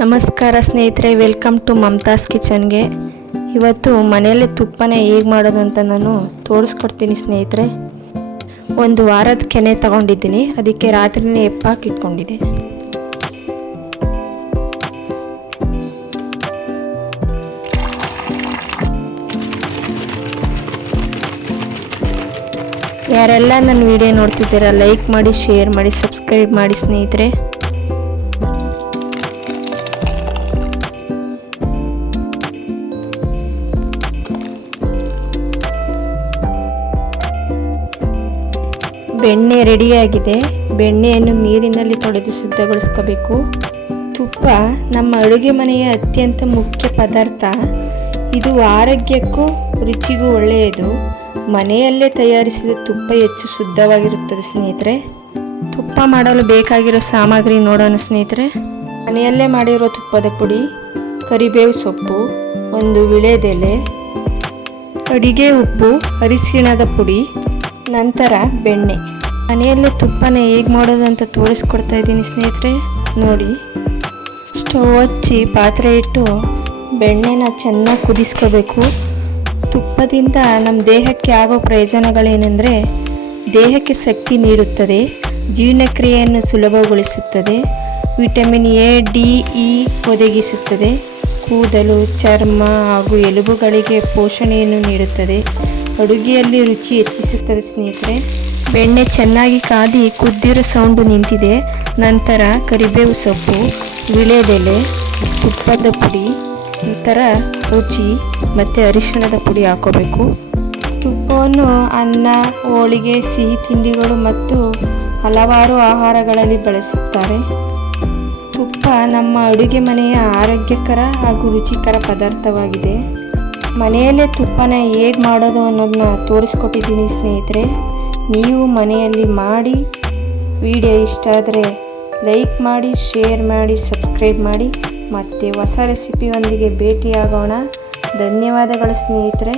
ನಮಸ್ಕಾರ ಸ್ನೇಹಿತರೆ, welcome to ಮಮತಾಸ್ ಕಿಚನ್ಗೆ. ಇವತ್ತು ಮನೆಯಲ್ಲೇ ತುಪ್ಪನ ಹೇಗೆ ಮಾಡೋದು ಅಂತ ನಾನು ತೋರಿಸ್ಕೊಡ್ತೀನಿ ಸ್ನೇಹಿತರೆ. ಒಂದು ವಾರದ ಕೆನೆ ತಗೊಂಡಿದ್ದೀನಿ, ಅದಕ್ಕೆ ರಾತ್ರಿನೇ ಎಪ್ಪಾಕಿ ಇಟ್ಕೊಂಡಿದ್ದೆ. ಯಾರೆಲ್ಲ ನನ್ನ ವಿಡಿಯೋ ನೋಡ್ತಿದ್ದೀರಾ ಲೈಕ್ ಮಾಡಿ, ಶೇರ್ ಮಾಡಿ, ಸಬ್ಸ್ಕ್ರೈಬ್ ಮಾಡಿ ಸ್ನೇಹಿತರೆ. ಬೆಣ್ಣೆ ರೆಡಿಯಾಗಿದೆ. ಬೆಣ್ಣೆಯನ್ನು ನೀರಿನಲ್ಲಿ ತೊಳೆದು ಶುದ್ಧಗೊಳಿಸ್ಕೋಬೇಕು. ತುಪ್ಪ ನಮ್ಮ ಅಡುಗೆ ಮನೆಯ ಅತ್ಯಂತ ಮುಖ್ಯ ಪದಾರ್ಥ. ಇದು ಆರೋಗ್ಯಕ್ಕೂ ರುಚಿಗೂ ಒಳ್ಳೆಯದು. ಮನೆಯಲ್ಲೇ ತಯಾರಿಸಿದ ತುಪ್ಪ ಹೆಚ್ಚು ಶುದ್ಧವಾಗಿರುತ್ತದೆ ಸ್ನೇಹಿತರೆ. ತುಪ್ಪ ಮಾಡಲು ಬೇಕಾಗಿರೋ ಸಾಮಗ್ರಿ ನೋಡೋಣ ಸ್ನೇಹಿತರೆ. ಮನೆಯಲ್ಲೇ ಮಾಡಿರೋ ತುಪ್ಪದ ಪುಡಿ, ಕರಿಬೇವು ಸೊಪ್ಪು, ಒಂದು ವಿಳೆದೆಲೆ, ಅಡಿಗೆ ಉಪ್ಪು, ಅರಿಶಿಣದ ಪುಡಿ, ನಂತರ ಬೆಣ್ಣೆ. ಮನೆಯಲ್ಲೇ ತುಪ್ಪನ ಹೇಗೆ ಮಾಡೋದು ಅಂತ ತೋರಿಸ್ಕೊಡ್ತಾ ಇದ್ದೀನಿ ಸ್ನೇಹಿತರೆ. ನೋಡಿ, ಸ್ಟವ್ ಹಚ್ಚಿ ಪಾತ್ರೆ ಇಟ್ಟು ಬೆಣ್ಣೆನ ಚೆನ್ನಾಗಿ ಕುದಿಸ್ಕೋಬೇಕು. ತುಪ್ಪದಿಂದ ನಮ್ಮ ದೇಹಕ್ಕೆ ಆಗೋ ಪ್ರಯೋಜನಗಳೇನೆಂದರೆ, ದೇಹಕ್ಕೆ ಶಕ್ತಿ ನೀಡುತ್ತದೆ, ಜೀರ್ಣಕ್ರಿಯೆಯನ್ನು ಸುಲಭಗೊಳಿಸುತ್ತದೆ, ವಿಟಮಿನ್ ಎ, ಡಿ, ಇ ಒದಗಿಸುತ್ತದೆ, ಕೂದಲು, ಚರ್ಮ ಹಾಗೂ ಎಲುಬುಗಳಿಗೆ ಪೋಷಣೆಯನ್ನು ನೀಡುತ್ತದೆ, ಅಡುಗೆಯಲ್ಲಿ ರುಚಿ ಹೆಚ್ಚಿಸುತ್ತದೆ ಸ್ನೇಹಿತರೆ. ಬೆಣ್ಣೆ ಚೆನ್ನಾಗಿ ಕಾದಿ ಕುದ್ದಿರೋ ಸೌಂಡು ನಿಂತಿದೆ. ನಂತರ ಕರಿಬೇವು ಸೊಪ್ಪು, ವಿಳೆದೆಲೆ, ತುಪ್ಪದ ಪುಡಿ, ನಂತರ ರುಚಿ ಮತ್ತು ಅರಿಶಿಣದ ಪುಡಿ ಹಾಕೋಬೇಕು. ತುಪ್ಪವನ್ನು ಅನ್ನ, ಹೋಳಿಗೆ, ಸಿಹಿ ತಿಂಡಿಗಳು ಮತ್ತು ಹಲವಾರು ಆಹಾರಗಳಲ್ಲಿ ಬಳಸುತ್ತಾರೆ. ತುಪ್ಪ ನಮ್ಮ ಅಡುಗೆ ಮನೆಯ ಆರೋಗ್ಯಕರ ಹಾಗೂ ರುಚಿಕರ ಪದಾರ್ಥವಾಗಿದೆ. ಮನೆಯಲ್ಲೇ ತುಪ್ಪನ ಹೇಗೆ ಮಾಡೋದು ಅನ್ನೋದನ್ನ ತೋರಿಸ್ಕೊಟ್ಟಿದ್ದೀನಿ ಸ್ನೇಹಿತರೆ. ನೀವು ಮನೆಯಲ್ಲಿ ಮಾಡಿ. ವಿಡಿಯೋ ಇಷ್ಟ ಆದರೆ ಲೈಕ್ ಮಾಡಿ, ಶೇರ್ ಮಾಡಿ, ಸಬ್ಸ್ಕ್ರೈಬ್ ಮಾಡಿ. ಮತ್ತೆ ಹೊಸ ರೆಸಿಪಿಯೊಂದಿಗೆ ಭೇಟಿಯಾಗೋಣ. ಧನ್ಯವಾದಗಳು ಸ್ನೇಹಿತರೆ.